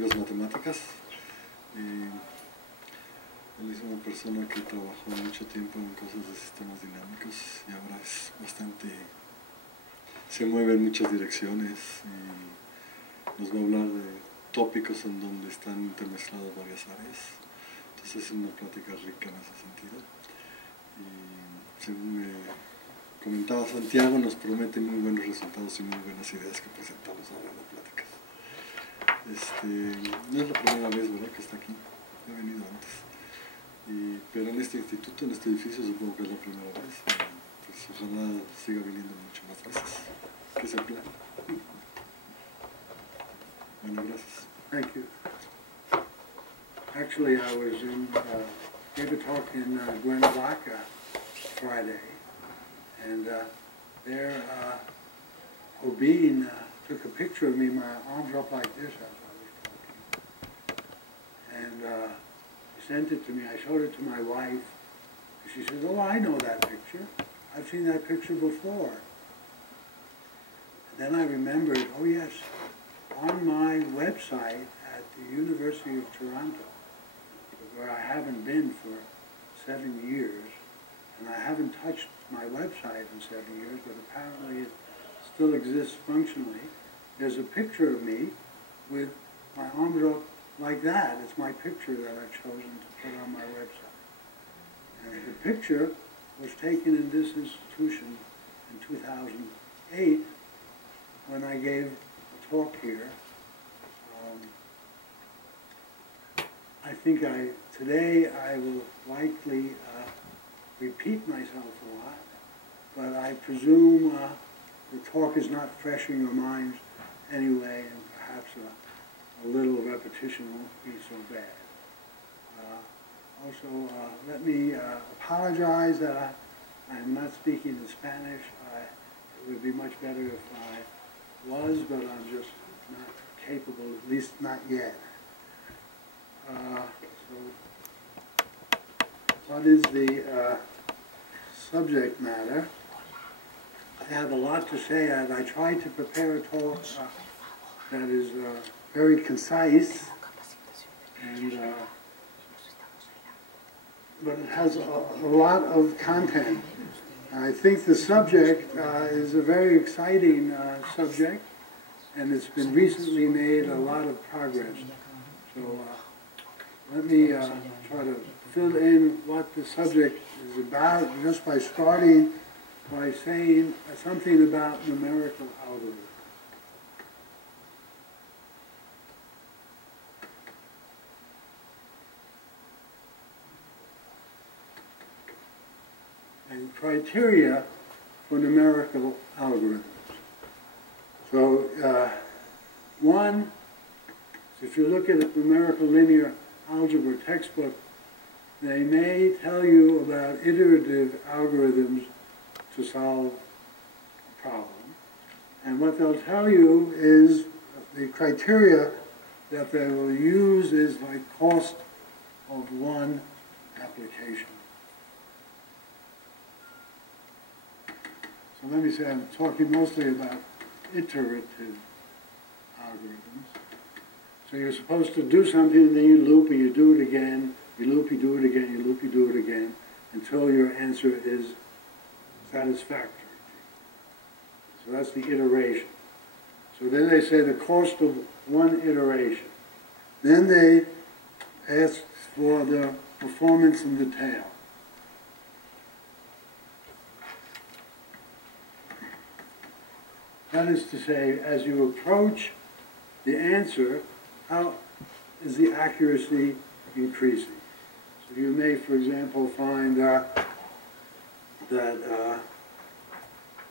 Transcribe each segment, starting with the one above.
las matemáticas. Él es una persona que trabajó mucho tiempo en cosas de sistemas dinámicos y ahora es bastante... se mueve en muchas direcciones y nos va a hablar de tópicos en donde están intermezcladas varias áreas. Entonces es una plática rica en ese sentido. Y según me comentaba Santiago, nos promete muy buenos resultados y muy buenas ideas que presentamos ahora en las pláticas. No es la primera vez, ¿verdad?, que está aquí. He venido antes. Pero en este instituto, en este edificio, supongo que es la primera vez. Pues ojalá siga viniendo mucho más veces. ¿Qué es el plan? Bueno, gracias. Thank you. Actually, I gave a talk in Cuernavaca Friday, and there Obin took a picture of me, my arms up like this as I was talking, and he sent it to me. I showed it to my wife. She said, "Oh, I know that picture. I've seen that picture before." And then I remembered, oh yes, on my website at the University of Toronto, where I haven't been for 7 years, and I haven't touched my website in 7 years, but apparently it still exists functionally. There's a picture of me with my arms up like that. It's my picture that I've chosen to put on my website. And the picture was taken in this institution in 2008 when I gave a talk here. I think today I will likely repeat myself a lot, but I presume the talk is not fresh in your minds anyway, and perhaps a little repetition won't be so bad. Also, let me apologize that I am not speaking in Spanish. It would be much better if I was, but I'm just not capable, at least not yet. So, what is the subject matter? I have a lot to say, and I tried to prepare a talk that is very concise, and but it has a lot of content. I think the subject is a very exciting subject, and it's been recently made a lot of progress. So let me try to fill in what the subject is about just by starting by saying something about numerical algorithms. And criteria for numerical algorithms. So one, if you look at a numerical linear algebra textbook, they may tell you about iterative algorithms to solve a problem. And what they'll tell you is the criteria that they will use is like cost of one application. So let me say I'm talking mostly about iterative algorithms. So you're supposed to do something, and then you loop, and you do it again, you loop, you do it again, you loop, you do it again, until your answer is satisfactory. So that's the iteration. So then they say the cost of one iteration. Then they ask for the performance in the tail. That is to say, as you approach the answer, how is the accuracy increasing? So you may, for example, find that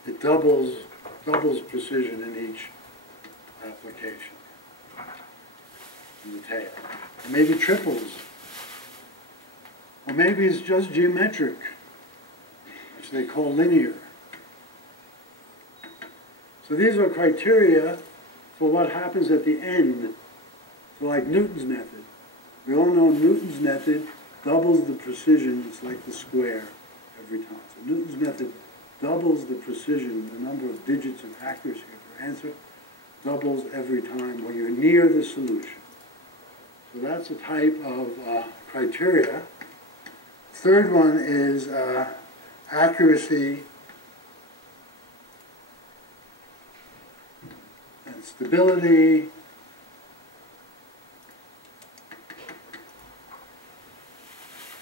it doubles precision in each application in the tail. Or maybe triples. Or maybe it's just geometric, which they call linear. So these are criteria for what happens at the end. So like Newton's method. We all know Newton's method doubles the precision. It's like the square every time. So Newton's method doubles the precision, the number of digits of accuracy of your answer doubles every time when you're near the solution. So that's a type of criteria. Third one is accuracy and stability.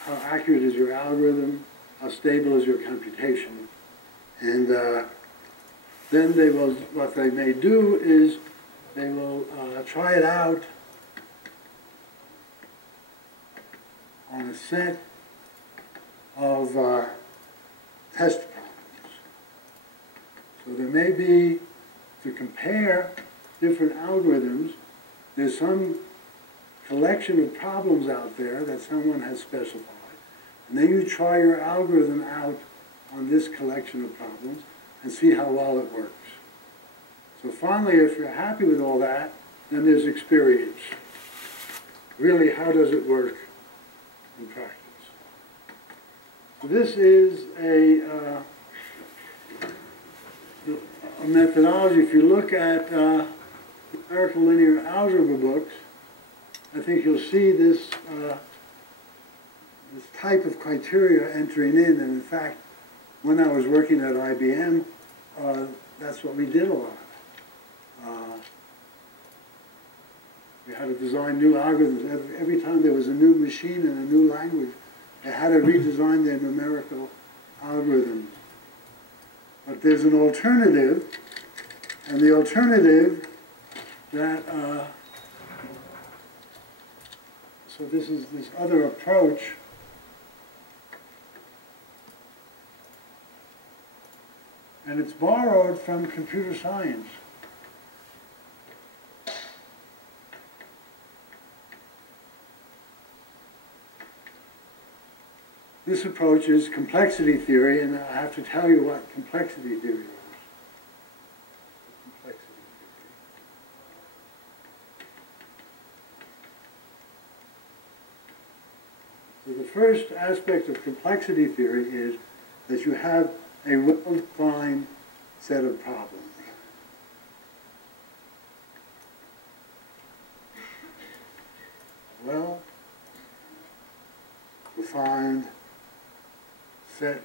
How accurate is your algorithm? How stable is your computation? And then they will, what they may do is they will try it out on a set of test problems. So there may be, to compare different algorithms, there's some collection of problems out there that someone has specified. And then you try your algorithm out on this collection of problems and see how well it works. So finally, if you're happy with all that, then there's experience. Really, how does it work in practice? So this is a methodology. If you look at numerical linear algebra books, I think you'll see this, this type of criteria entering in. And in fact, when I was working at IBM, that's what we did a lot. We had to design new algorithms. Every time there was a new machine and a new language, they had to redesign their numerical algorithms. But there's an alternative, and the alternative that, so this is this other approach. And it's borrowed from computer science. This approach is complexity theory, and I have to tell you what complexity theory is. Complexity theory. So the first aspect of complexity theory is that you have a well-defined set of problems. Well-defined set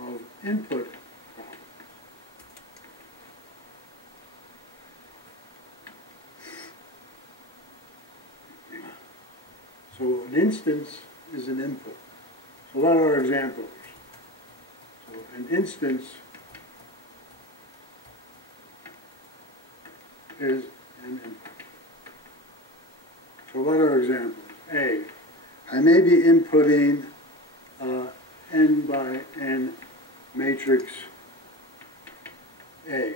of input problems. So an instance is an input. So what are examples? So an instance is an input. So what are examples? A, I may be inputting n by n matrix A.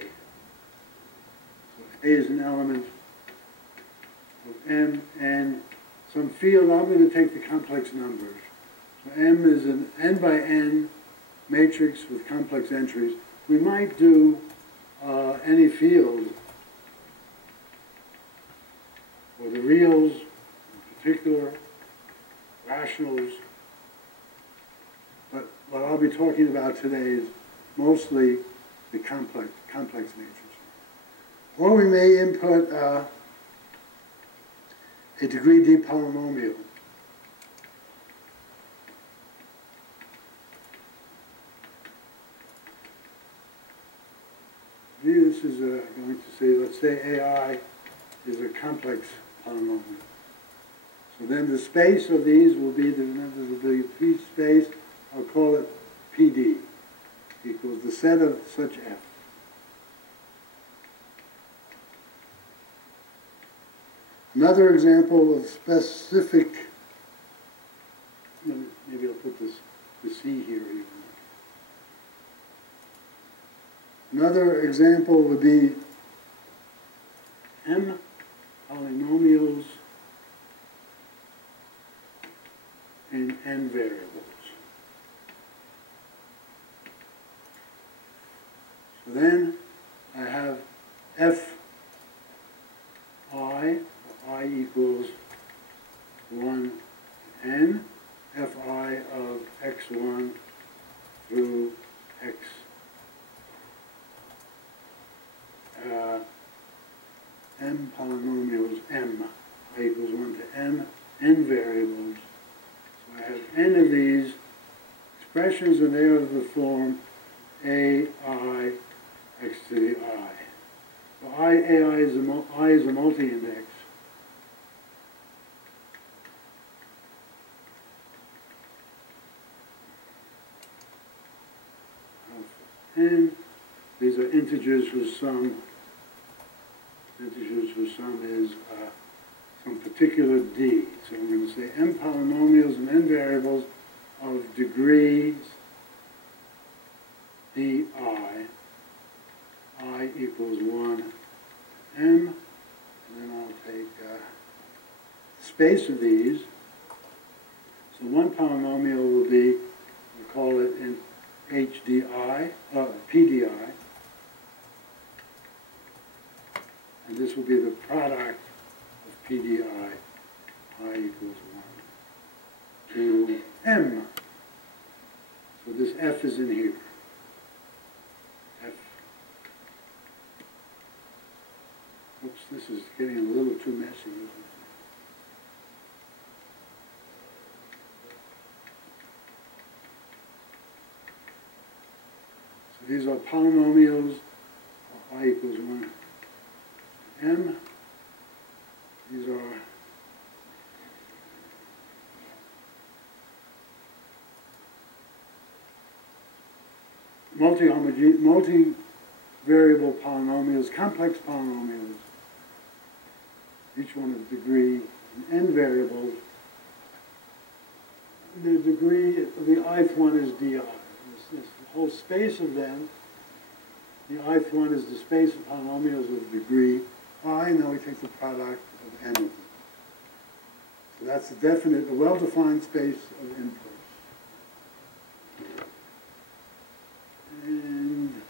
So A is an element of M, and some field. I'm going to take the complex numbers. So M is an n by n matrix with complex entries. We might do any field, or the reals in particular, rationals. But what I'll be talking about today is mostly the complex matrices. Or we may input a degree D polynomial. This is going to say, let's say AI is a complex polynomial. So then the space of these will be, remember, the P space, I'll call it PD, equals the set of such F. Another example of specific, maybe I'll put this, the C here even. Another example would be M polynomials in n variables. So then I have F I equals 1 to n, Fi of x1 through x m polynomials m, I equals 1 n variables. So I have n of these expressions, and they are of the form a, I, x to the I. So I is a multi-index. And these are integers whose sum. Integers whose sum is some particular d. So I'm going to say m polynomials and n variables of degrees di. I equals 1 m. And then I'll take space of these. So one polynomial will be, we'll call it an HDI, PDI. And this will be the product of PDI, I equals 1 to m. So this f is in here. F. Oops, this is getting a little too messy, isn't it? So these are polynomials of I equals 1 m. These are multi-variable polynomials, complex polynomials, each one of degree n variables. The degree, the ith one is di. This whole space of them, the ith one is the space of polynomials of degree I, and then we take the product of n of them. So that's a definite, a well-defined space of inputs. And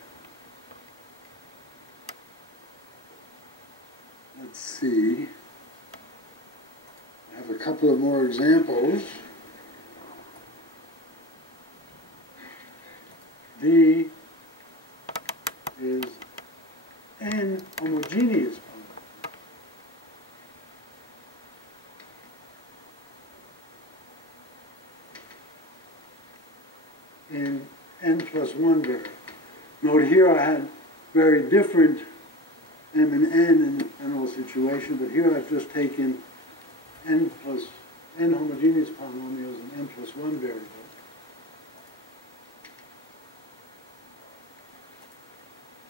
let's see, I have a couple of more examples. D is n homogeneous polynomials. In n plus 1 variable. Note here I had very different m and n in all situations, but here I've just taken n homogeneous polynomials and n plus 1 variables.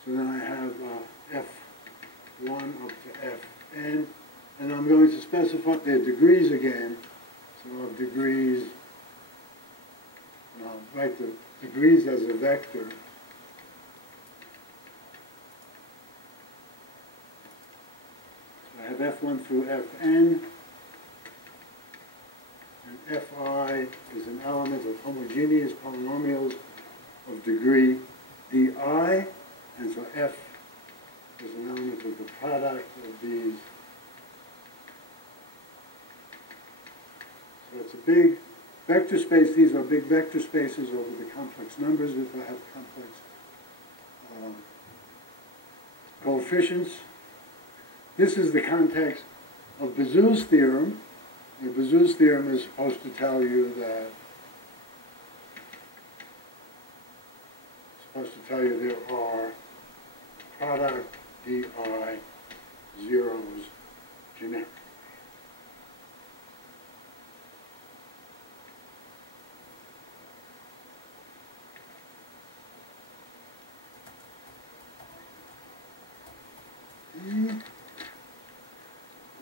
So then I have f1 up to fn, and I'm going to specify their degrees again. So I'll have degrees, I'll write the degrees as a vector. So I have f1 through fn, and fi is an element of homogeneous polynomials of degree di. And so f is an element of the product of these. So it's a big vector space. These are big vector spaces over the complex numbers if I have complex coefficients. This is the context of Bezout's theorem. And Bezout's theorem is supposed to tell you that there are product di zeros generically.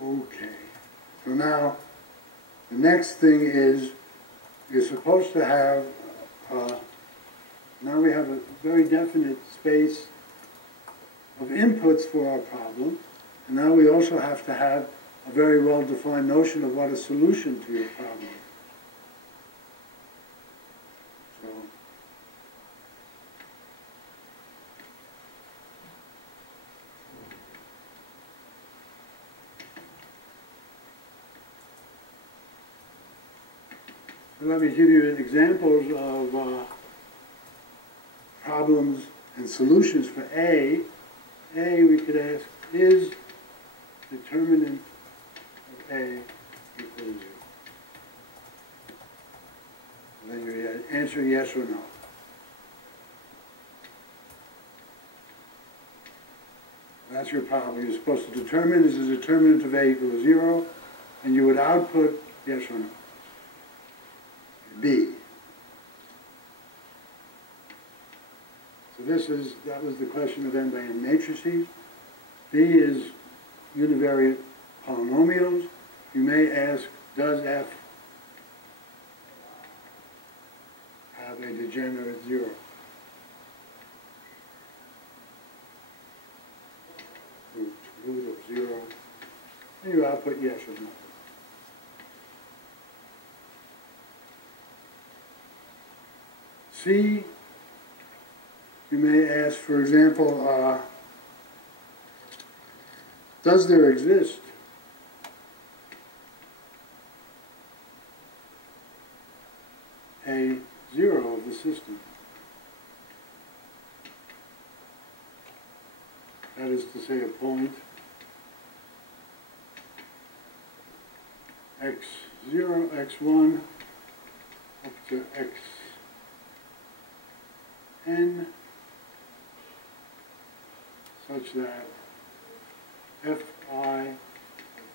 Okay. So now the next thing is you're supposed to have now we have a very definite space of inputs for our problem, and now we also have to have a very well-defined notion of what a solution to your problem is. So let me give you examples of problems and solutions for A. A, we could ask, is determinant of A equal to 0? answer yes or no. That's your problem. You're supposed to determine, is the determinant of A equals 0, and you would output yes or no. B. So that was the question of n by n matrices. B is univariate polynomials. You may ask, does F have a degenerate 0? Root of 0. And you output yes or no. C, you may ask, for example, does there exist a 0 of the system? That is to say, a point x0, x1, up to xn, such that fi of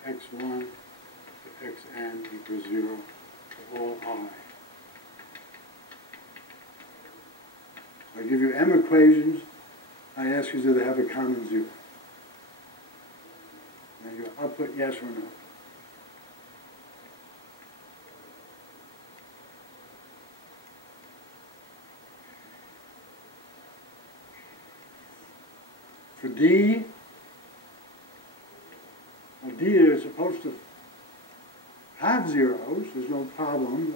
x1 to xn equals 0 for all I. I give you m equations. I ask you, do they have a common 0? Now you output yes or no. For D, well, D is supposed to have zeros. There's no problem.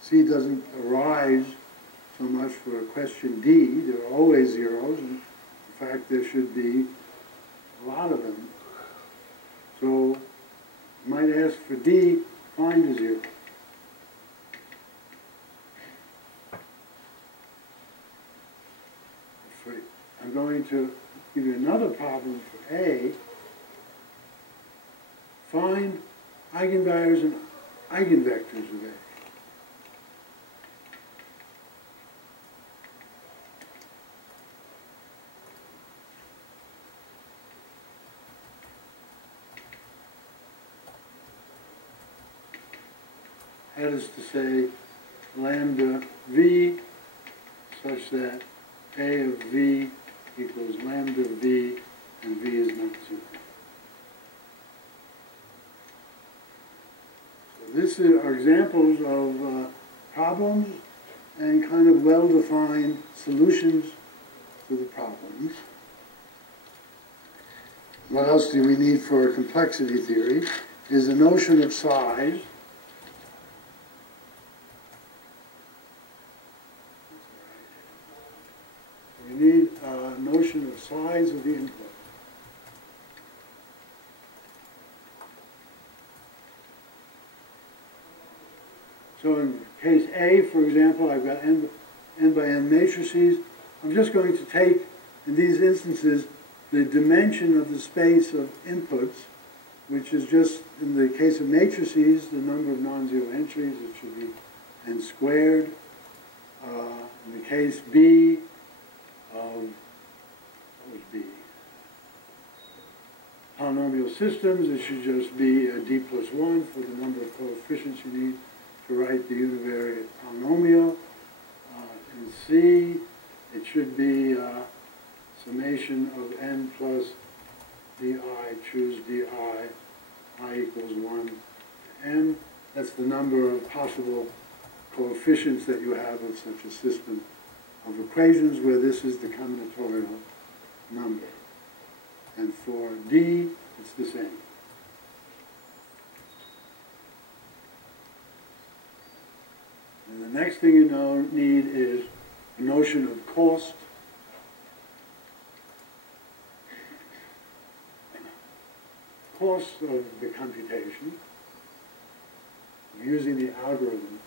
C doesn't arise so much for a question D. There are always zeros, and in fact there should be a lot of them. So you might ask for D, find a 0. I'm going to give you another problem for A. Find eigenvalues and eigenvectors of A. That is to say, lambda v such that A of v equals lambda v, and v is not 0. So these are examples of problems and kind of well-defined solutions to the problems. What else do we need for complexity theory? Is the notion of size. We need a notion of size of the input. So in case A, for example, I've got n by n matrices. I'm just going to take, in these instances, the dimension of the space of inputs, which is just, in the case of matrices, the number of non-zero entries. It should be n squared. In the case B, what was B? Polynomial systems, it should just be d plus 1 for the number of coefficients you need to write the univariate polynomial. In C, it should be summation of n plus di, choose di, I equals 1 to m. That's the number of possible coefficients that you have of such a system of equations where this is the combinatorial number. And for D, it's the same. And the next thing you need is a notion of cost. Cost of the computation, using the algorithm.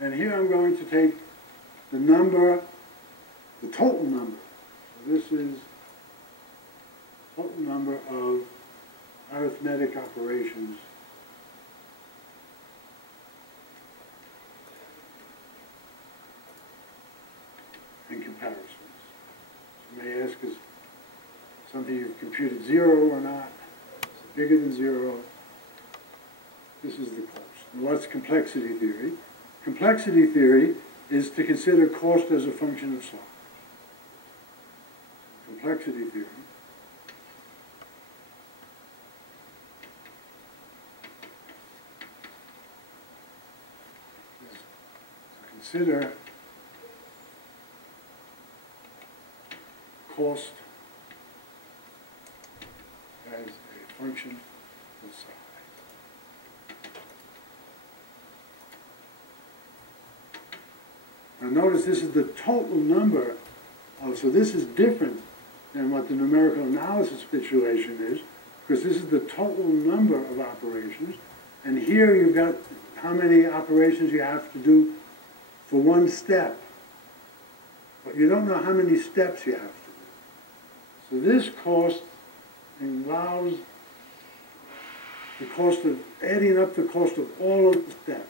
And here I'm going to take the number, the total number. So this is total number of arithmetic operations something you've computed 0 or not, is it bigger than 0? This is the cost. And what's complexity theory? Complexity theory is to consider cost as a function of size. Complexity theory is to consider cost as a function of size. Now notice this is the total number of, so this is different than what the numerical analysis situation is, because this is the total number of operations, and here you've got how many operations you have to do for one step, but you don't know how many steps you have to do. So this cost involves the cost of adding up the cost of all of the steps.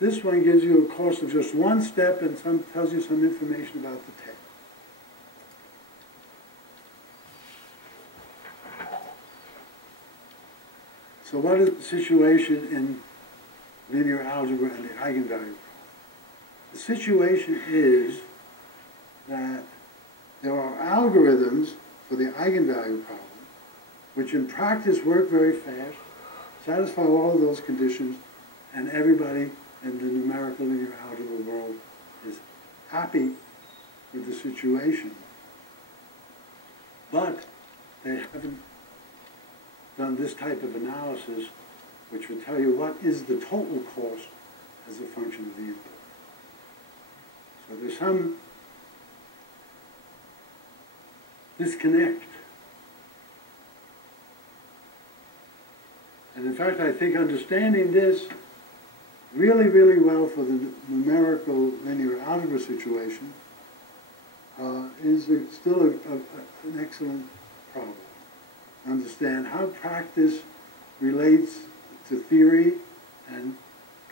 This one gives you a cost of just one step and tells you some information about the tail. So what is the situation in linear algebra and the eigenvalue problem? The situation is that there are algorithms for the eigenvalue problem, which in practice work very fast, satisfy all of those conditions, and everybody in the numerical linear algebra world is happy with the situation. But they haven't done this type of analysis, which would tell you what is the total cost as a function of the input. So there's some disconnect. And in fact, I think understanding this really, really well for the numerical linear algebra situation is still an excellent problem. Understand how practice relates to theory, and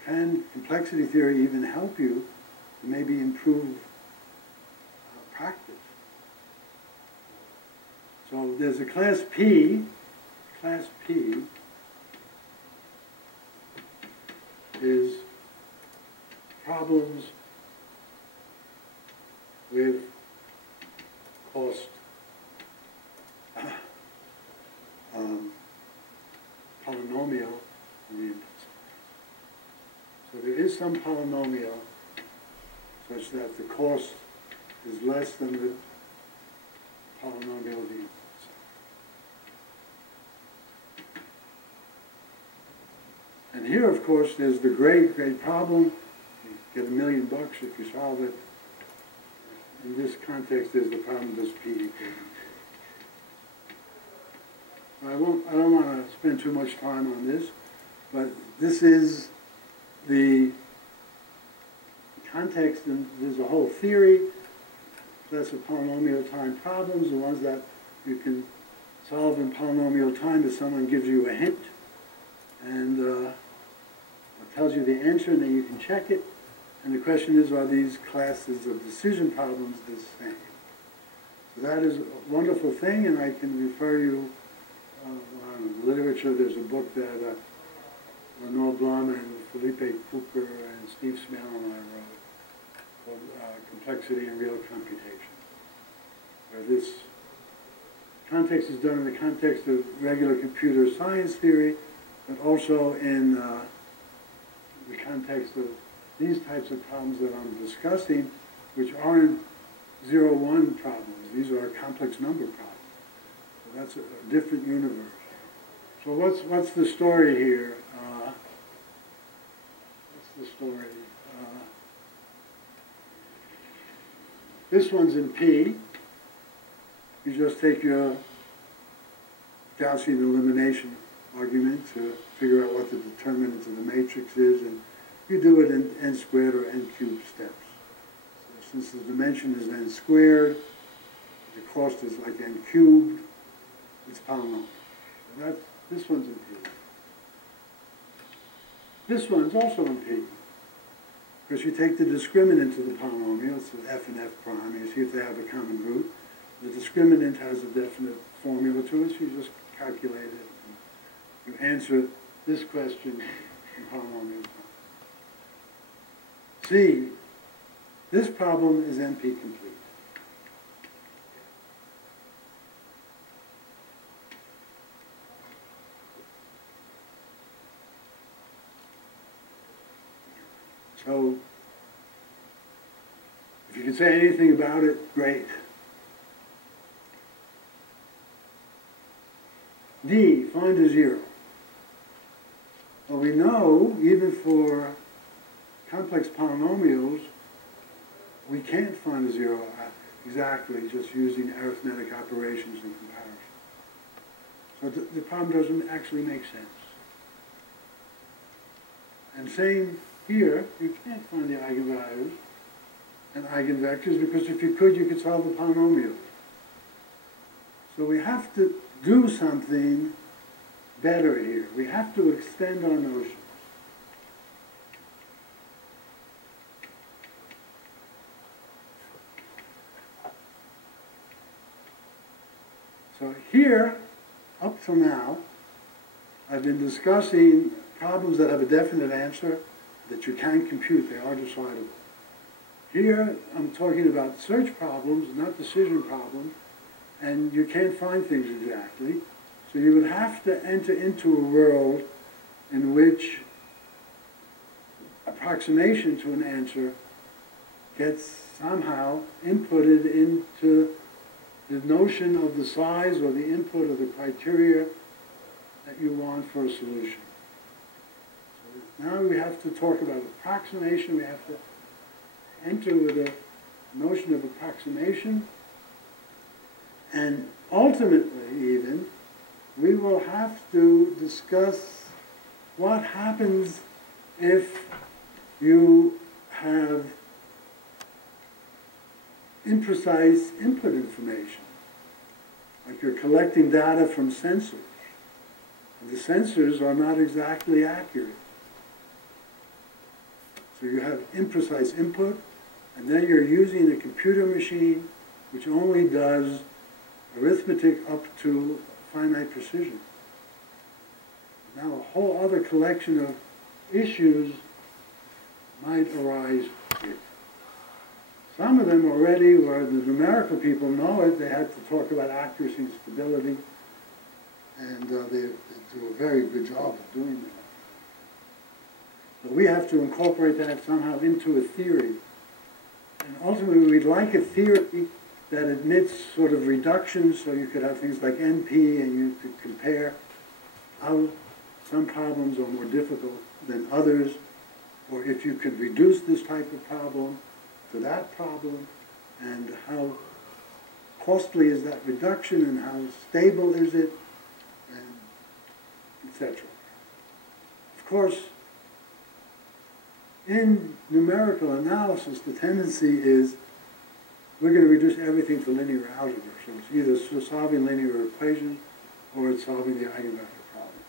can complexity theory even help you to maybe improve practice. So there's a class P. Class P is problems with cost polynomial in the input side. So there is some polynomial such that the cost is less than the polynomial of the input side. And here, of course, there's the great, great problem. You get $1 million if you solve it. In this context, there's the problem, does P equal 1? I don't want to spend too much time on this, but this is the context, and there's a whole theory, class of polynomial time problems, the ones that you can solve in polynomial time if someone gives you a hint, and it tells you the answer, and then you can check it. And the question is, are these classes of decision problems the same? So that is a wonderful thing, and I can refer you on literature. There's a book that Lenore Blum and Felipe Cooper and Steve Smale and I wrote called Complexity and Real Computation, where this context is done in the context of regular computer science theory, but also in the context of these types of problems that I'm discussing, which aren't 0-1 problems. These are complex number problems. So that's a different universe. So what's the story here? What's the story? This one's in P. You just take your Gaussian elimination argument to figure out what the determinant of the matrix is, and you do it in n squared or n cubed steps. So since the dimension is n squared, the cost is like n cubed, it's polynomial. So this one's in P. This one's also in P, because you take the discriminant of the polynomial, so f and f prime, and you see if they have a common root. The discriminant has a definite formula to it, so you just calculate it. You answer this question in polynomial time. C, this problem is NP complete. So, if you can say anything about it, great. D, find a zero. Well, we know, even for complex polynomials, we can't find a zero exactly just using arithmetic operations in comparison. So the problem doesn't actually make sense. And same here, you can't find the eigenvalues and eigenvectors because if you could solve the polynomial. So we have to do something better here. We have to extend our notions. So here, up till now, I've been discussing problems that have a definite answer that you can compute. They are decidable. Here, I'm talking about search problems, not decision problems, and you can't find things exactly. So you would have to enter into a world in which approximation to an answer gets somehow inputted into the notion of the size or the input of the criteria that you want for a solution. So now we have to talk about approximation. We have to enter with a notion of approximation. And ultimately, even, we will have to discuss what happens if you have imprecise input information. Like you're collecting data from sensors. And the sensors are not exactly accurate. So you have imprecise input, and then you're using a computer machine which only does arithmetic up to finite precision. Now a whole other collection of issues might arise here. Some of them already, where the numerical people know it, they had to talk about accuracy and stability, and they do a very good job of doing that. But we have to incorporate that somehow into a theory. And ultimately we'd like a theory that admits sort of reductions, so you could have things like NP and you could compare how some problems are more difficult than others, or if you could reduce this type of problem to that problem, and how costly is that reduction, and how stable is it, and etc. Of course, in numerical analysis, the tendency is we're going to reduce everything to linear algebra. So it's either solving linear equations or it's solving the eigenvector problem.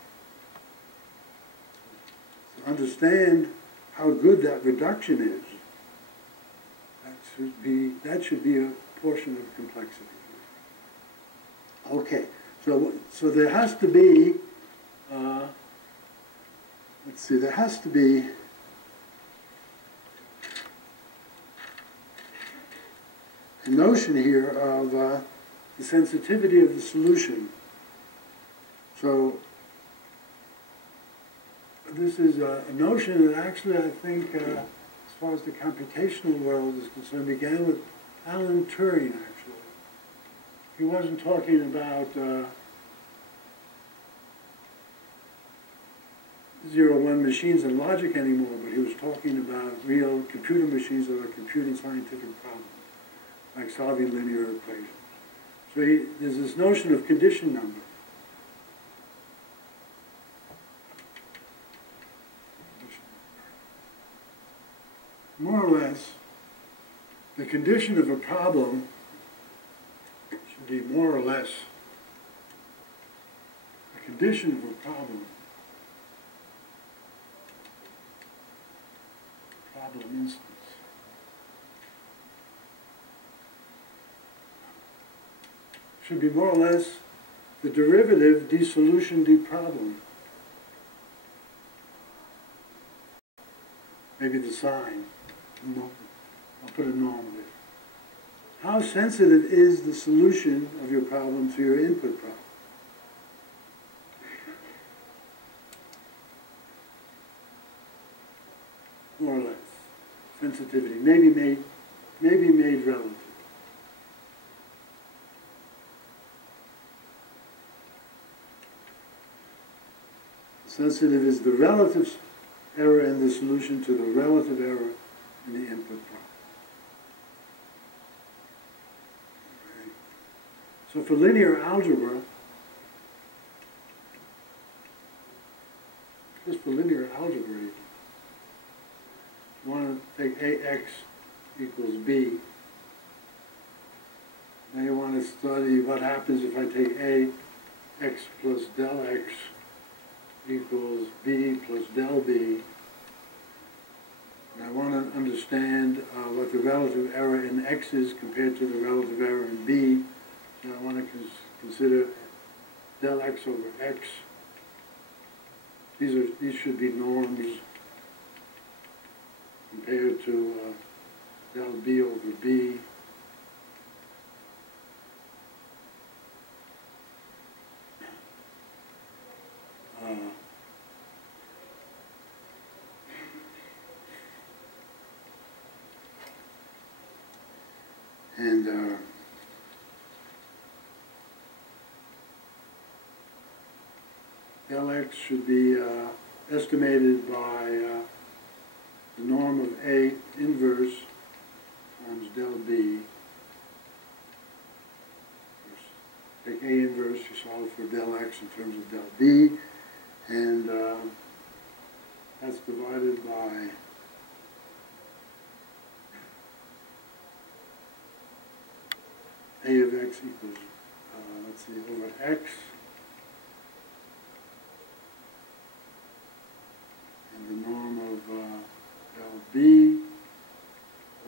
To understand how good that reduction is, that should be a portion of complexity. Okay, so there has to be, there has to be a notion here of the sensitivity of the solution. So this is a notion that actually I think, as far as the computational world is concerned, began with Alan Turing, actually. He wasn't talking about 0-1 machines and logic anymore, but he was talking about real computer machines that are computing scientific problems, like solving linear equations. So there's this notion of condition number. More or less, the condition of a problem should be more or less the condition of a problem instance. should be more or less the derivative dissolution d problem. Maybe the sign. No, I'll put a norm there. How sensitive is the solution of your problem to your input problem? More or less. Sensitivity. Maybe made relative. Sensitive is the relative error in the solution to the relative error in the input problem. Okay. So for linear algebra, just for linear algebra, you want to take ax equals b. Now you want to study what happens if I take ax plus del x equals b plus del b. And I want to understand what the relative error in x is compared to the relative error in b. So I want to consider del x over x. These should be norms compared to del b over b. And del x should be estimated by the norm of A inverse times del B. Take A inverse, you solve for del x in terms of del B, and that's divided by A of x equals, let's see, over x, and the norm of del B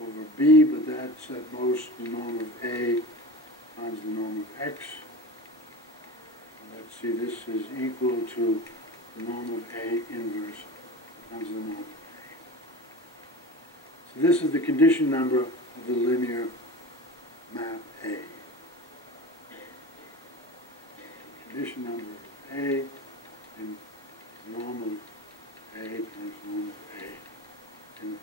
over B, but that's at most the norm of A times the norm of x. And let's see, this is equal to the norm of A inverse times the norm of A. So this is the condition number of the linear map A. Condition number of A and norm of A times norm of A inverse.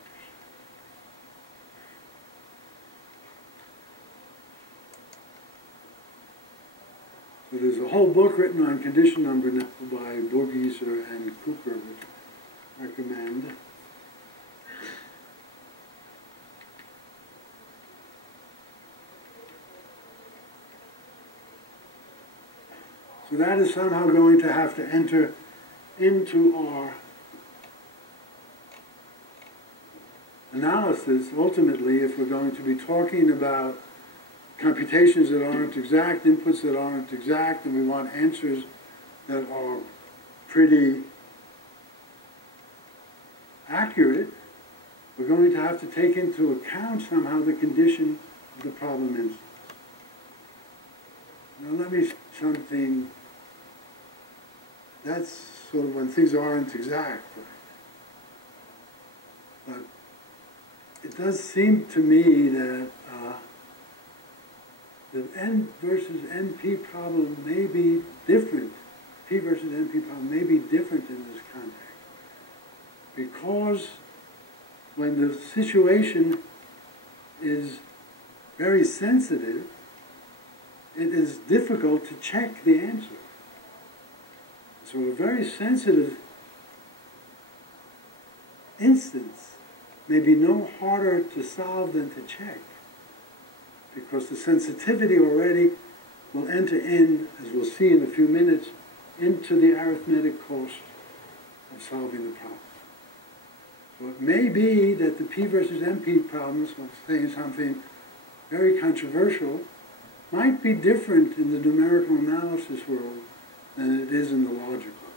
So there's a whole book written on condition number by Borgieser and Cooper, which I recommend. So that is somehow going to have to enter into our analysis, ultimately, if we're going to be talking about computations that aren't exact, inputs that aren't exact, and we want answers that are pretty accurate. We're going to have to take into account somehow the condition of the problem instance. Now let me something. That's sort of when things aren't exact, right? But it does seem to me that the N versus NP problem may be different. P versus NP problem may be different in this context. Because when the situation is very sensitive, it is difficult to check the answer. So a very sensitive instance may be no harder to solve than to check, because the sensitivity already will enter in, as we'll see in a few minutes, into the arithmetic cost of solving the problem. So it may be that the P versus NP problems, let's say something very controversial, might be different in the numerical analysis world than it is in the logical.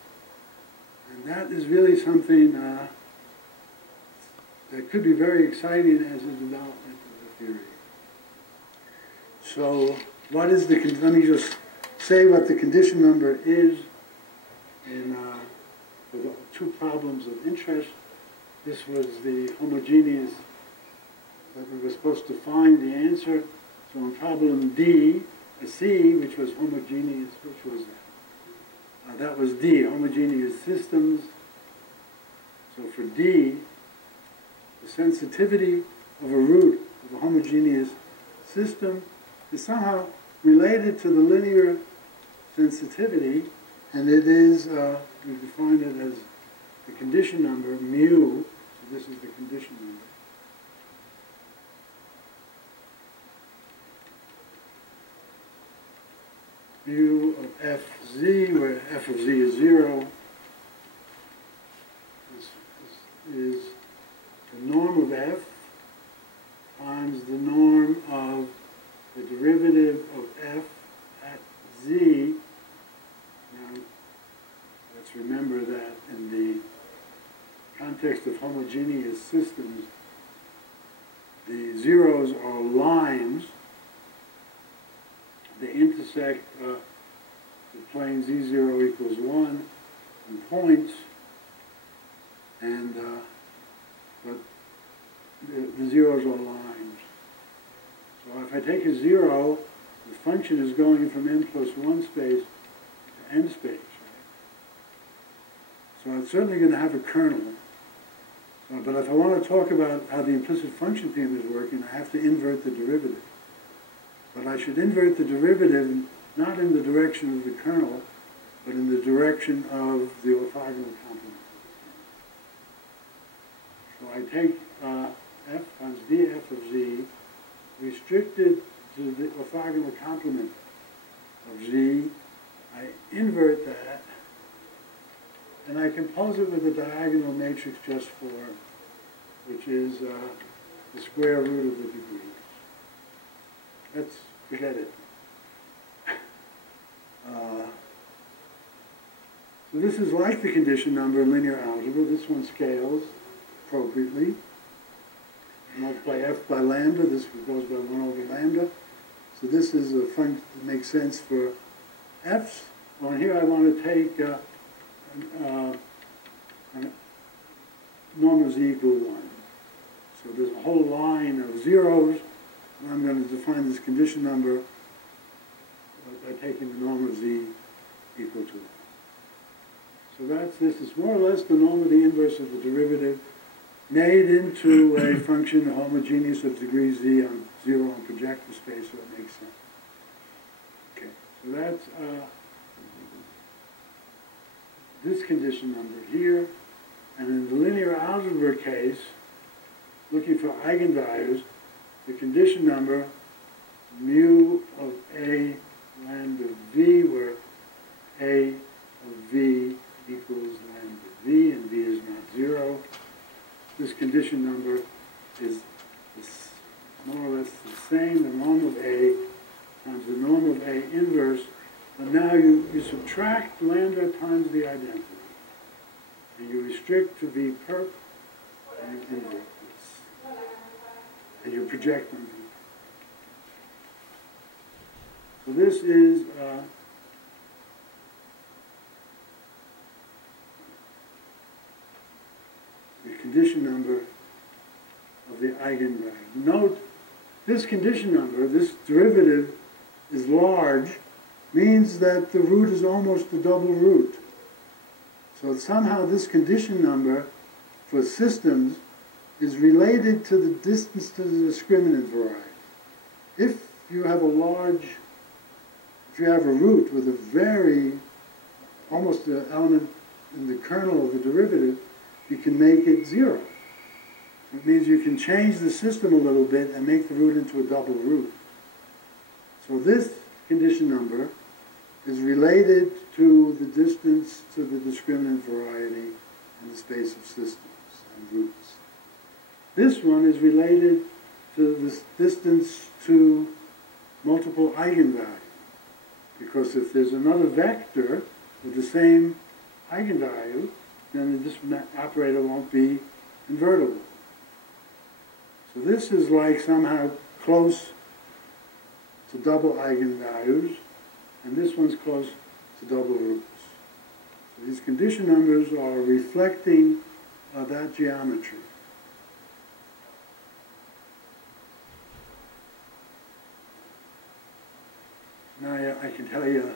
And that is really something that could be very exciting as a development of the theory. So what is the, let me just say what the condition number is in for the two problems of interest. This was the homogeneous that we were supposed to find the answer. So in problem D, a C, which was homogeneous, which was that? That was D, homogeneous systems. So for D, the sensitivity of a root of a homogeneous system is somehow related to the linear sensitivity, and it is, we define it as the condition number, mu, so this is the condition number. Mu of fz, where f of z is 0, is the norm of f times the norm of the derivative of f at z. Now, let's remember that in the context of homogeneous systems, the zeros are lines. They intersect the plane z0 equals 1 and points, and but the zeros are lines. So if I take a 0, the function is going from n plus 1 space to n space. Right? So it's certainly going to have a kernel. But if I want to talk about how the implicit function theorem is working, I have to invert the derivative. But I should invert the derivative not in the direction of the kernel, but in the direction of the orthogonal complement. So I take f times df of z restricted to the orthogonal complement of z. I invert that, and I compose it with a diagonal matrix just for, which is the square root of the degree. Let's forget it. So this is like the condition number in linear algebra. This one scales appropriately. Multiply f by lambda. This goes by 1 over lambda. So this is a function that makes sense for f's. Well, and here I want to take norm of z equal 1. So there's a whole line of zeros. And I'm going to define this condition number by taking the norm of z equal to 1. So this is more or less the norm of the inverse of the derivative made into a function homogeneous of degree z on 0 on projective space, so it makes sense. Okay, so that's this condition number here. And in the linear algebra case, looking for eigenvalues, the condition number mu of a lambda v, where a of v equals lambda v, and v is not 0. This condition number is more or less the same. The norm of a times the norm of a inverse, but now you subtract lambda times the identity, and you restrict to v perp, and you invert this, and you project on v. So this is the condition number of the eigenvalue. Note, this condition number, this derivative, is large, means that the root is almost a double root. So somehow this condition number for systems is related to the distance to the discriminant variety. If you have a root with a very, almost an element in the kernel of the derivative, you can make it 0. It means you can change the system a little bit and make the root into a double root. So this condition number is related to the distance to the discriminant variety in the space of systems and roots. This one is related to this distance to multiple eigenvalues, because if there's another vector with the same eigenvalue, then this operator won't be invertible. So this is like somehow close to double eigenvalues, and this one's close to double roots. So these condition numbers are reflecting that geometry. Now I can tell you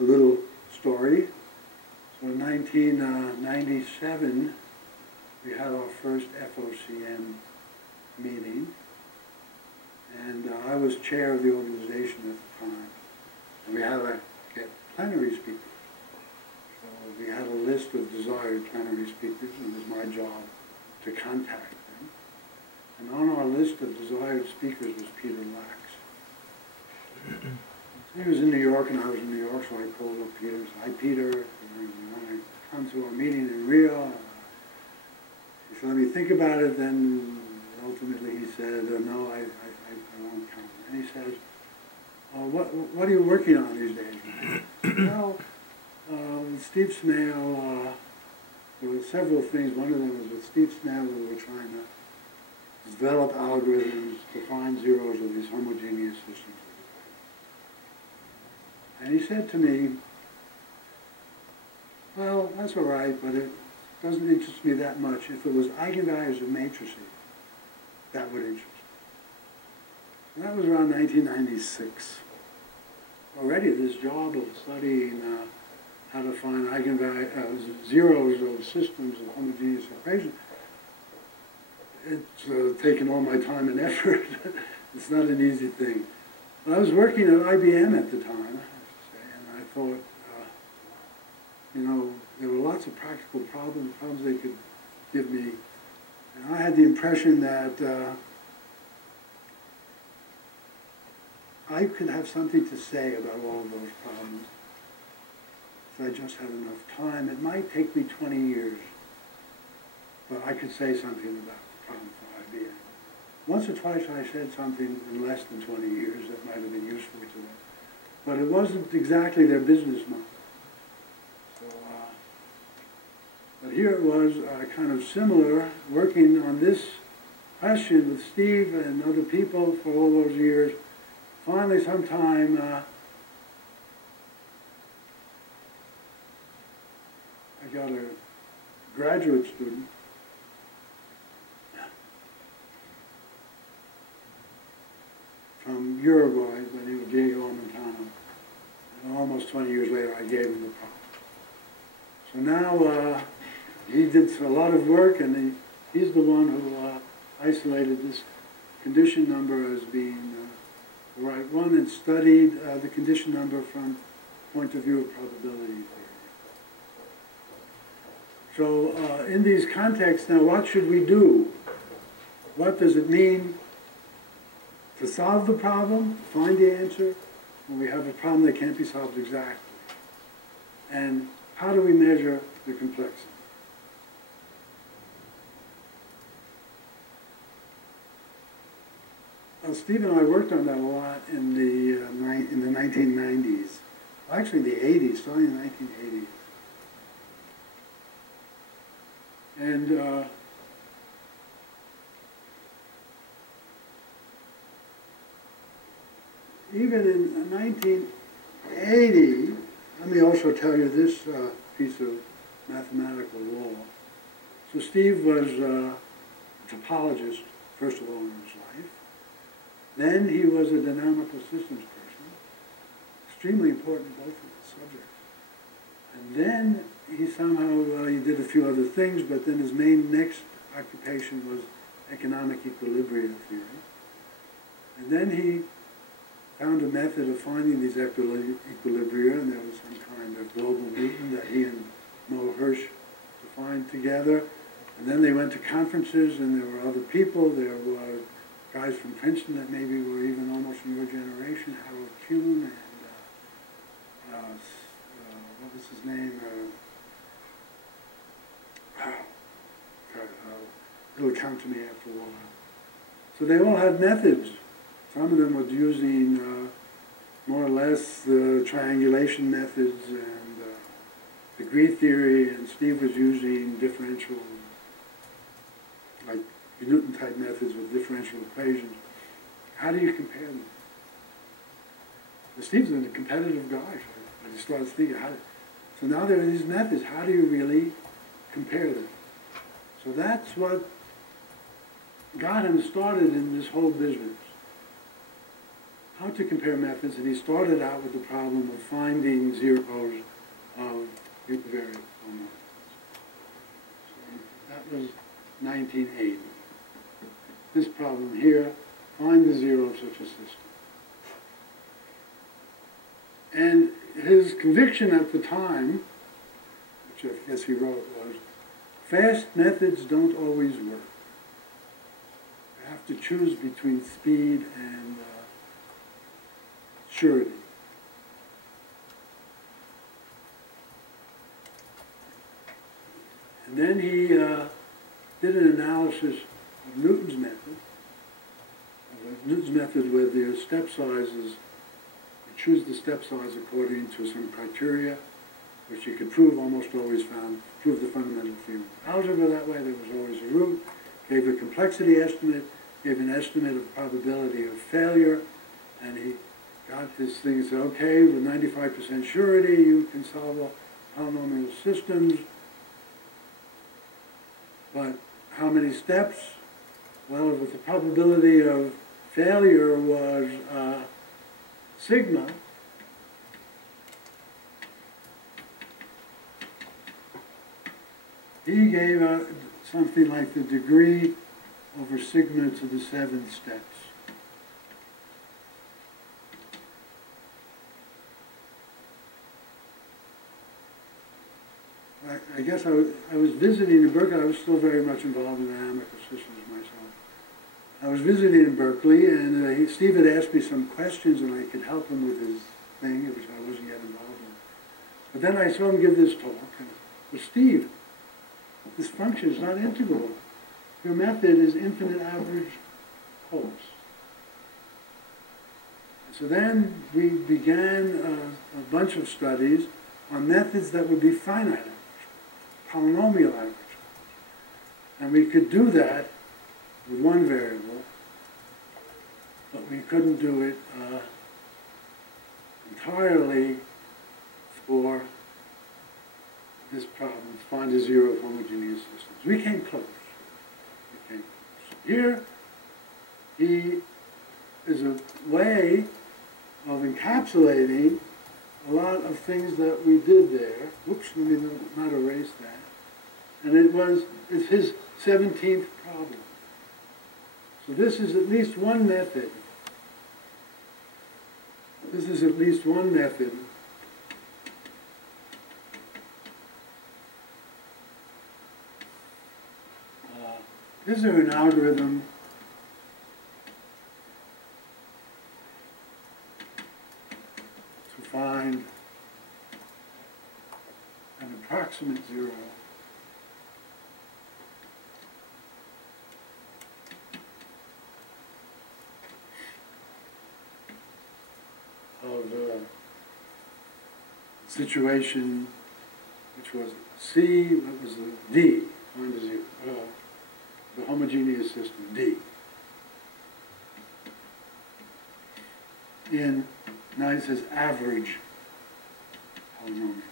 a little story. So in 1997, we had our first FOCM meeting, and I was chair of the organization at the time. And we had to get plenary speakers. So we had a list of desired plenary speakers, and it was my job to contact them. And on our list of desired speakers was Peter Lax. He was in New York, and I was in New York, so I called up Peter and said, "Hi, Peter, you want to come to our meeting in Rio?" He said, "Let me think about it." Then ultimately he said, "No, I won't come." And he says, what are you working on these days?" Well, Steve Smale, there were several things. One of them was with Steve Smale, we were trying to develop algorithms to find zeros of these homogeneous systems. And he said to me, "Well, that's all right, but it doesn't interest me that much. If it was eigenvalues of matrices, that would interest me." And that was around 1996. Already this job of studying how to find zeros of systems of homogeneous equations, it's taken all my time and effort. It's not an easy thing. But I was working at IBM at the time, and I thought, there were lots of practical problems they could give me. And I had the impression that I could have something to say about all of those problems if I just had enough time. It might take me 20 years, but I could say something about the problem for IBM. Once or twice I said something in less than 20 years that might have been useful to them, but it wasn't exactly their business model. So, but here it was kind of similar, working on this question with Steve and other people for all those years. Finally, sometime, I got a graduate student from Uruguay, by the name of Diego Montano. And almost 20 years later, I gave him the problem. So now he did a lot of work, and he's the one who isolated this condition number as being the right one, and studied the condition number from the point of view of probability theory. So in these contexts, now what should we do? What does it mean to solve the problem, find the answer, when we have a problem that can't be solved exactly? And how do we measure the complexity? Steve and I worked on that a lot in the 1990s. Actually, in the 80s, starting in the 1980s. And even in 1980, let me also tell you this piece of mathematical law. So Steve was a topologist, first of all, in his life. Then he was a dynamical systems person, extremely important in both of the subjects. And then he somehow, he did a few other things, but then his main next occupation was economic equilibrium theory. And then he found a method of finding these equilibria, and there was some kind of global meeting that he and Mo Hirsch defined together. And then they went to conferences, and there were other people. There were guys from Princeton that maybe were even almost in your generation, Harold Kuhn, and what was his name? It'll come to me after a while. So they all had methods. Some of them were using more or less the triangulation methods and degree theory, and Steve was using differential, like Newton-type methods with differential equations. How do you compare them? Steve's a competitive guy, but he starts thinking, so now there are these methods. How do you really compare them? So that's what got him started in this whole business. How to compare methods, and he started out with the problem of finding zeros of univariate polynomials. So that was 1980. This problem here, find the zero of such a system. And his conviction at the time, which I guess he wrote, was, fast methods don't always work. You have to choose between speed and surety. And then he did an analysis of Newton's method where the step sizes, you choose the step size according to some criteria, which you could prove almost always prove the fundamental theorem. Algebra that way, there was always a root, gave a complexity estimate, gave an estimate of probability of failure, and he got this thing and said, okay, with 95% surety, you can solve all polynomial systems, but how many steps? Well, if the probability of failure was sigma, he gave something like the degree over sigma to the 7 steps. I guess I was visiting in Berkeley. I was still very much involved in dynamical systems myself. I was visiting in Berkeley, and Steve had asked me some questions, and I could help him with his thing, which I wasn't yet involved in. But then I saw him give this talk, and well, Steve, this function is not integrable. Your method is infinite average poles. So then we began a bunch of studies on methods that would be finite average, polynomial average. And we could do that with one variable, but we couldn't do it entirely for this problem, find a zero of homogeneous systems. We came close. Here, he is a way of encapsulating a lot of things that we did there. Oops, let me not erase that. And it's his 17th problem. So this is at least one method. This is at least one method is there an algorithm to find an approximate zero of a situation which was C, what was the D, find a zero. The homogeneous system, D. Now it says average polynomials.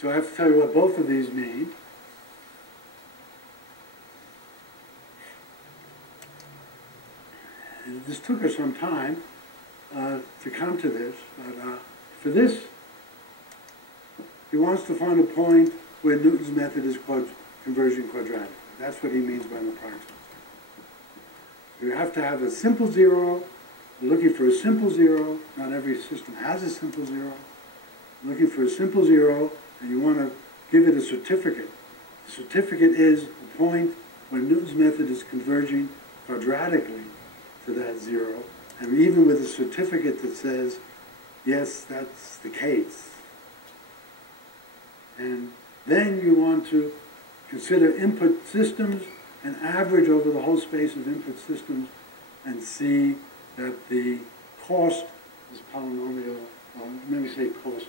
So I have to tell you what both of these mean. And this took us some time to come to this, but for this, he wants to find a point where Newton's method is converging quadratically. That's what he means by an approximate. You have to have a simple zero. You're looking for a simple zero. Not every system has a simple zero. You're looking for a simple zero, and you want to give it a certificate. The certificate is a point where Newton's method is converging quadratically to that zero. And even with a certificate that says, yes, that's the case. And then you want to consider input systems and average over the whole space of input systems and see that the cost is polynomial. Let me say cost.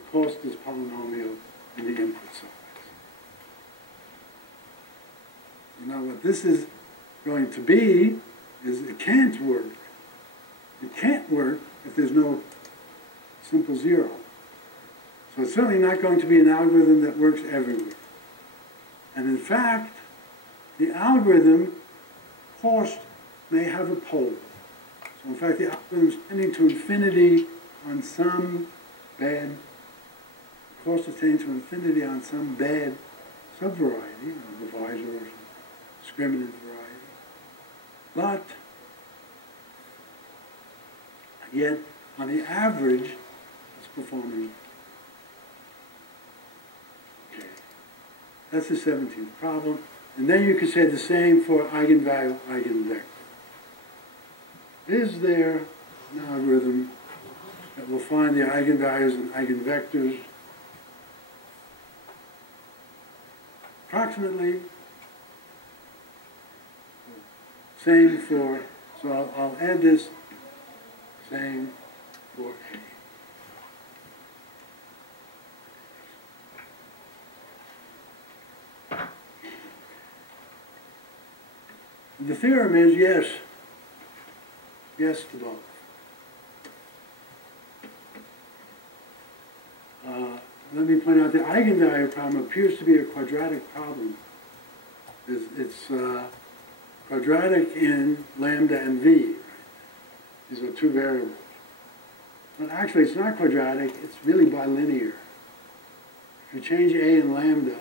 the costless polynomial in the input size. So now what this is going to be is it can't work. It can't work if there's no simple zero. So it's certainly not going to be an algorithm that works everywhere. And in fact, the algorithm cost may have a pole. So in fact, the algorithm is tending to infinity on some bad, the cost is tending to infinity on some bad subvariety, a divisor or some discriminant variety. But yet, on the average, it's performing okay. That's the 17th problem. And then you could say the same for eigenvalue, eigenvector. Is there an algorithm that will find the eigenvalues and eigenvectors approximately? Same for, so I'll add this, same for A. The theorem is yes. Yes to both. Let me point out the eigenvalue problem appears to be a quadratic problem. It's quadratic in lambda and v. These are two variables. But actually it's not quadratic, it's really bilinear. If you change a and lambda,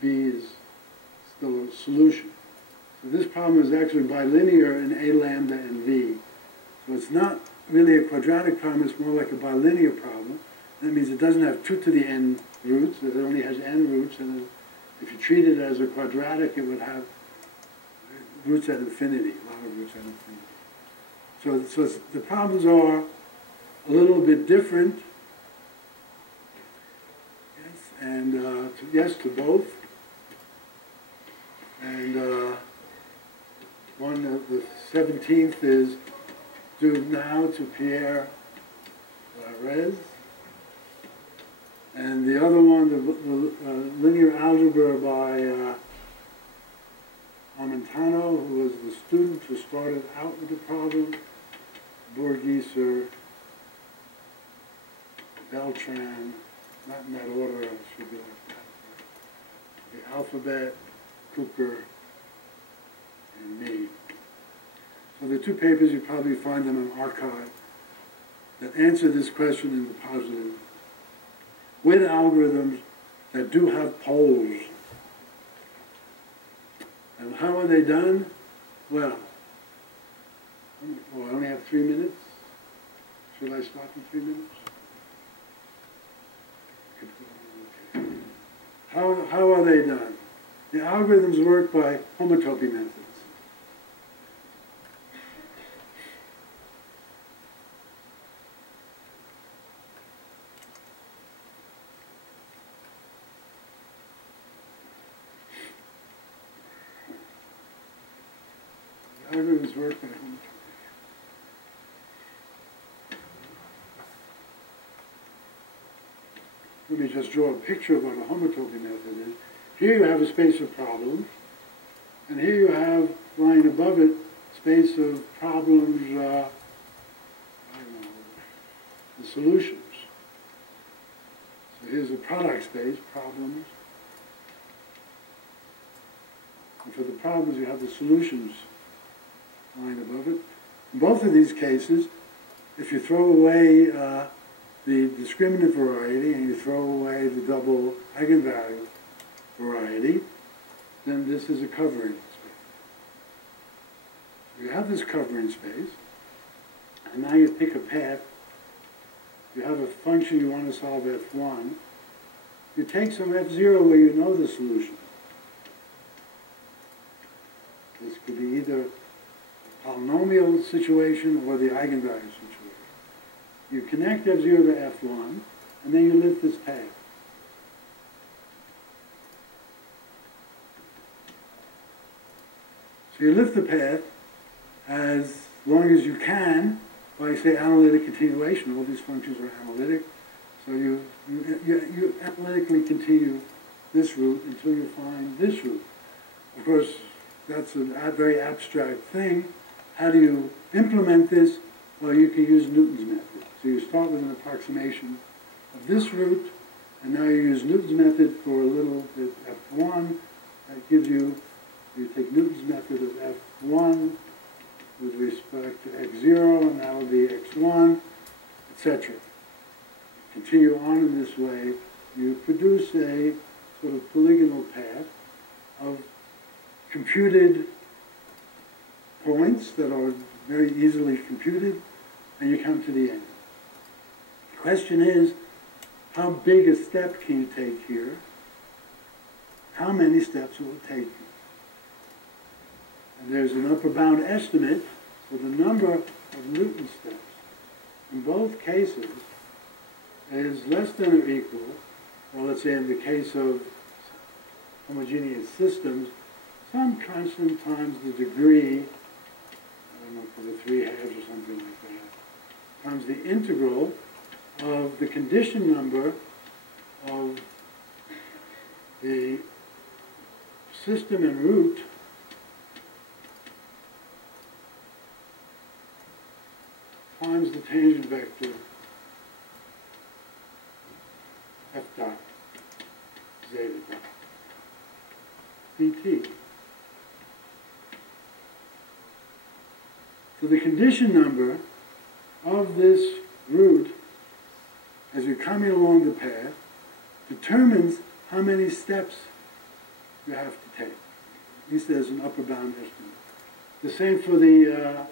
v is still a solution. So this problem is actually bilinear in a lambda and v. So it's not really a quadratic problem, it's more like a bilinear problem. That means it doesn't have 2 to the n roots, it only has n roots, and if you treat it as a quadratic, it would have roots at infinity, a lot of roots at infinity. So the problems are a little bit different. Yes, and yes to both. And one of the 17th is due now to Pierre Larez. And the other one, the linear algebra by Armentano, who was the student who started out with the problem, Borgheser, Beltran, not in that order, it should be like that. The alphabet, Cooper, and me. So the two papers, you probably find them in archive, that answer this question in the positive, with algorithms that do have poles. And how are they done? Well, I only have 3 minutes. Should I stop in 3 minutes? Okay. How are they done? The algorithms work by homotopy methods. The algorithms work by homotopy. Let me just draw a picture of what a homotopy method is. Here you have a space of problems, and here you have, lying above it, space of problems, I don't know, the solutions. So here's a product space, problems. And for the problems, you have the solutions lying above it. In both of these cases, if you throw away the discriminant variety and you throw away the double eigenvalue variety, then this is a covering space. You have this covering space, and now you pick a path. You have a function you want to solve f1. You take some f0 where you know the solution. This could be either a polynomial situation or the eigenvalue situation. You connect f0 to f1, and then you lift this path. So you lift the path as long as you can, why I say analytic continuation. All these functions are analytic. So you analytically continue this root until you find this root. Of course, that's a very abstract thing. How do you implement this? Well, you can use Newton's method. So you start with an approximation of this root, and now you use Newton's method for a little bit f1. That gives you take Newton's method of f1 with respect to x0, and that will be x1, etc. Continue on in this way. You produce a sort of polygonal path of computed points that are very easily computed, and you come to the end. The question is, how big a step can you take here? How many steps will it take you? And there's an upper bound estimate for the number of Newton steps. In both cases, is less than or equal, well, let's say in the case of homogeneous systems, some constant times the degree, I don't know, for the 3 halves or something like that, times the integral of the condition number of the system and root times the tangent vector f dot zeta dot dt. So the condition number of this root as you're coming along the path determines how many steps you have to take. At least there's an upper bound estimate. The same for the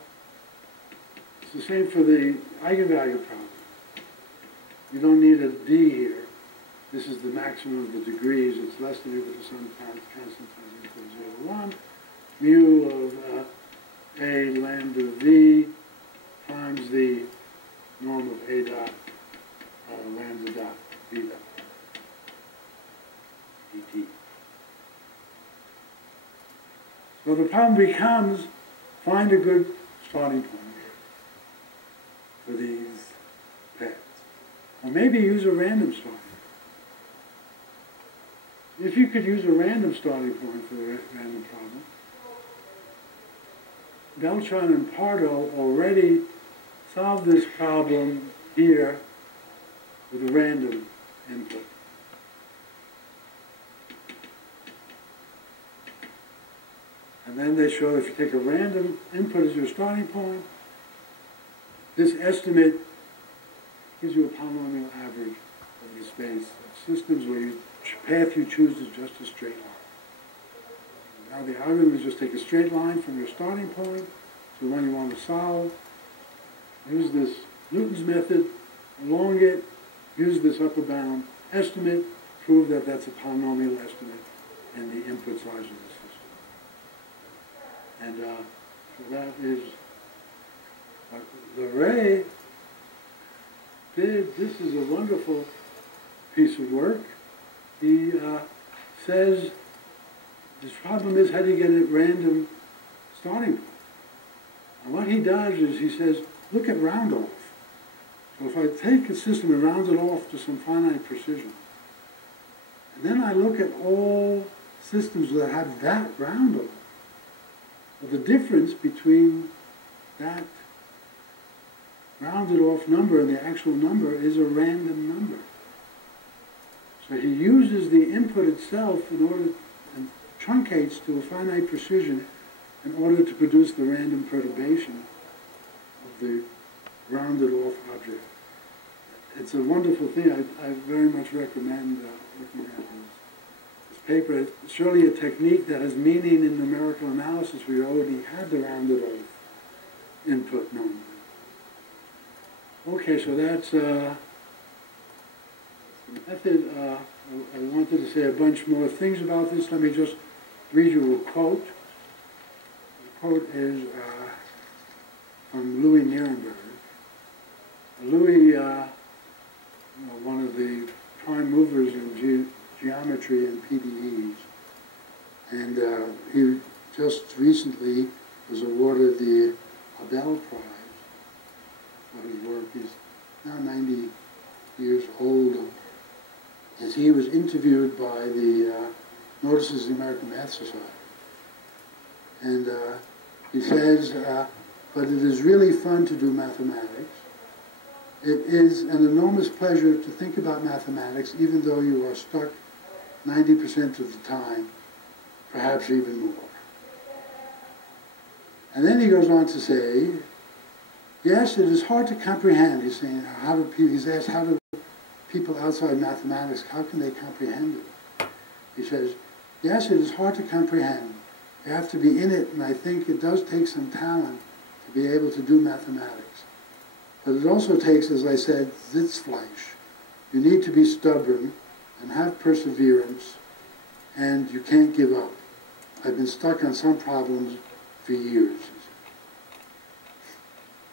it's the same for the eigenvalue problem. You don't need a d here. This is the maximum of the degrees. It's less than or equal to some constant times equal to 0 to 1. Mu of a lambda v times the norm of a dot lambda dot b dot dt. So the problem becomes, find a good starting point for these paths. Or maybe use a random starting point. If you could use a random starting point for the random problem, Beltran and Pardo already solved this problem here with a random input. And then they show if you take a random input as your starting point, this estimate gives you a polynomial average of the space of systems where the path you choose is just a straight line. Now the algorithm is just take a straight line from your starting point to the one you want to solve, use this Newton's method along it, use this upper bound estimate, prove that that's a polynomial estimate in the input size of the system. And so that is what Leray did. This is a wonderful piece of work. He says his problem is how do you get a random starting point? And what he does is he says, look at round off. So if I take a system and round it off to some finite precision, and then I look at all systems that have that round off, well, the difference between that rounded off number and the actual number is a random number. So he uses the input itself in order, and truncates to a finite precision in order to produce the random perturbation of the rounded off object. It's a wonderful thing. I very much recommend looking at this paper. It's surely a technique that has meaning in numerical analysis where you already had the rounded off input number. Okay, so that's the method. I wanted to say a bunch more things about this. Let me just read you a quote. The quote is from Louis Nirenberg. Louis, one of the prime movers in geometry and PDEs, and he just recently was awarded the Abel Prize for his work. He's now 90 years old. As he was interviewed by the Notices of the American Math Society. And he says, but it is really fun to do mathematics. It is an enormous pleasure to think about mathematics, even though you are stuck 90% of the time, perhaps even more. And then he goes on to say, yes, it is hard to comprehend. He's saying, he's asked, how do people outside mathematics, how can they comprehend it? He says, yes, it is hard to comprehend. You have to be in it, and I think it does take some talent to be able to do mathematics. But it also takes, as I said, Sitzfleisch. You need to be stubborn and have perseverance, and you can't give up. I've been stuck on some problems for years.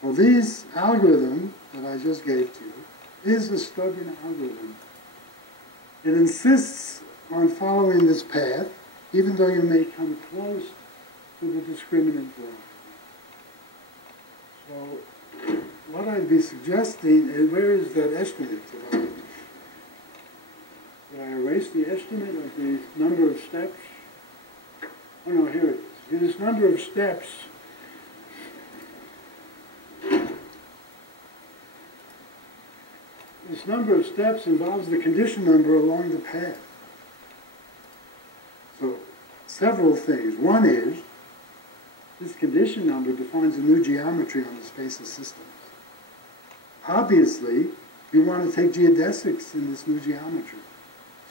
Well, this algorithm that I just gave to you is a stubborn algorithm. It insists on following this path, even though you may come close to the discriminant value. So, what I'd be suggesting is, where is that estimate? Did I erase the estimate of the number of steps? Oh no, here it is. This number of steps involves the condition number along the path. So, several things. One is, this condition number defines a new geometry on the space of systems. Obviously, you want to take geodesics in this new geometry.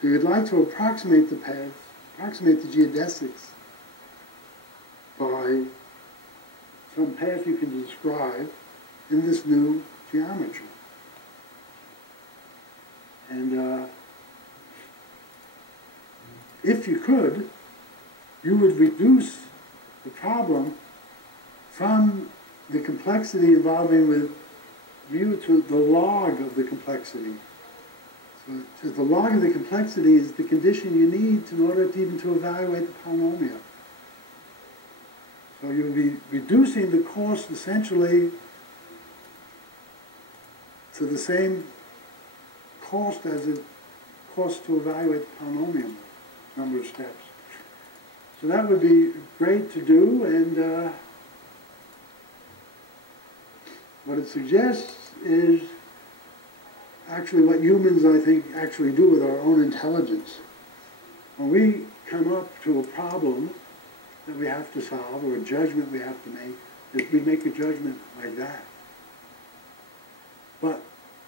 So you'd like to approximate the paths, approximate the geodesics by some path you can describe in this new geometry. And if you could, you would reduce the problem from the complexity involving with view to the log of the complexity. So the log of the complexity is the condition you need in order to even to evaluate the polynomial. So you'll be reducing the cost essentially to the same cost as it costs to evaluate the polynomial number of steps. So that would be great to do, and what it suggests is actually what humans, I think, actually do with our own intelligence. When we come up to a problem that we have to solve, or a judgment we have to make, we make a judgment like that. But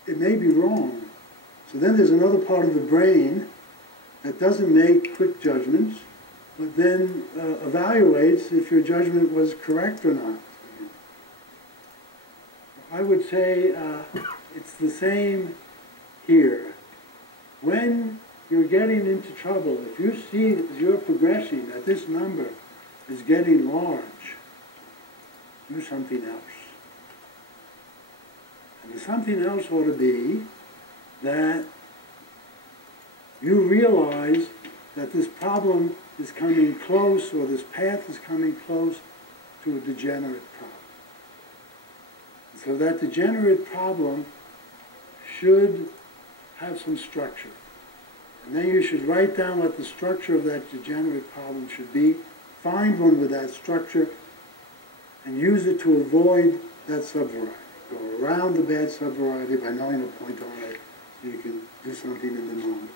it may be wrong. So then there's another part of the brain that doesn't make quick judgments, but then evaluates if your judgment was correct or not. I would say it's the same here. When you're getting into trouble, if you see as you're progressing that this number is getting large, do something else. And the something else ought to be that you realize that this problem is coming close, or this path is coming close to a degenerate problem. So that degenerate problem should have some structure. And then you should write down what the structure of that degenerate problem should be, find one with that structure, and use it to avoid that subvariety. Go around the bad subvariety by knowing a point on it, so you can do something in the norm.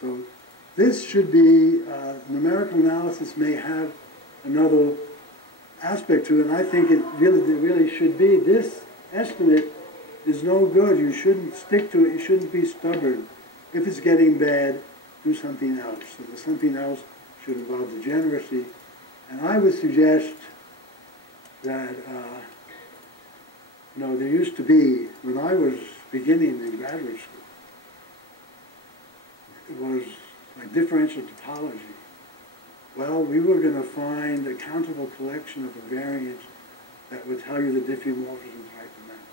So this should be, numerical analysis may have another aspect to it, and I think it really should be. This estimate is no good. You shouldn't stick to it. You shouldn't be stubborn. If it's getting bad, do something else. So the something else should involve degeneracy. And I would suggest that, there used to be, when I was beginning in graduate school, it was like differential topology. Well, we were going to find a countable collection of invariants that would tell you the diffeomorphism type of map.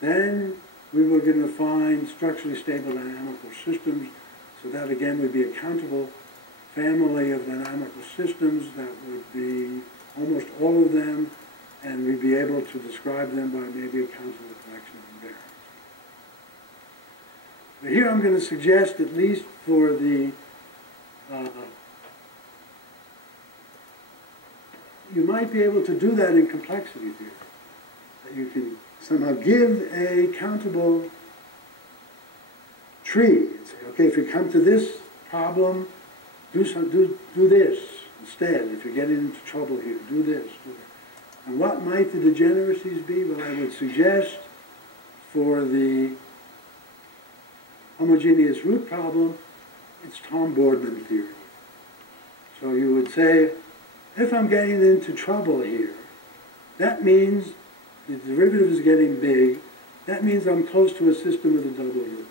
Then we were going to find structurally stable dynamical systems, so that again would be a countable family of dynamical systems that would be almost all of them, and we'd be able to describe them by maybe accounts of the collection of invariants. But here I'm going to suggest, at least for the, you might be able to do that in complexity theory. That you can somehow give a countable tree and say, okay, if you come to this problem, do this instead. If you're getting into trouble here, do this, do that. And what might the degeneracies be? Well, I would suggest for the homogeneous root problem, it's Tom Boardman theory. So you would say, if I'm getting into trouble here, that means the derivative is getting big. That means I'm close to a system with a double root.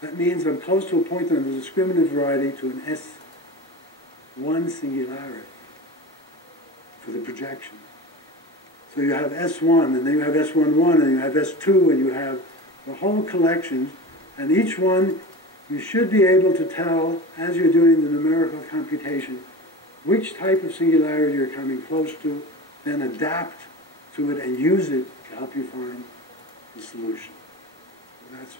That means I'm close to a point on the discriminant variety to an S1 singularity for the projection. So you have S1, and then you have S11, and you have S2, and you have the whole collection, and each one you should be able to tell, as you're doing the numerical computation, which type of singularity you're coming close to, then adapt to it and use it to help you find the solution. So that's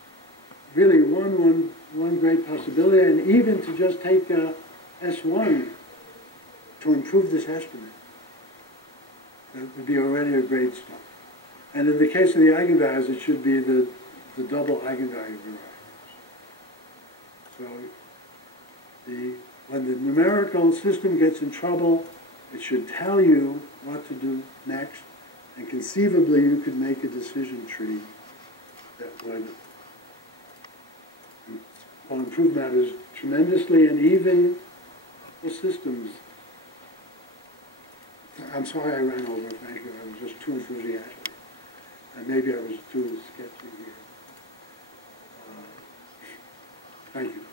really one great possibility, and even to just take S1 to improve this estimate. That would be already a great start. And in the case of the eigenvalues, it should be the double eigenvalue varieties. So when the numerical system gets in trouble, it should tell you what to do next, and conceivably you could make a decision tree that would improve matters tremendously, and even the systems. I'm sorry I ran over, thank you. I was just too enthusiastic. And maybe I was too sketchy here. Thank you.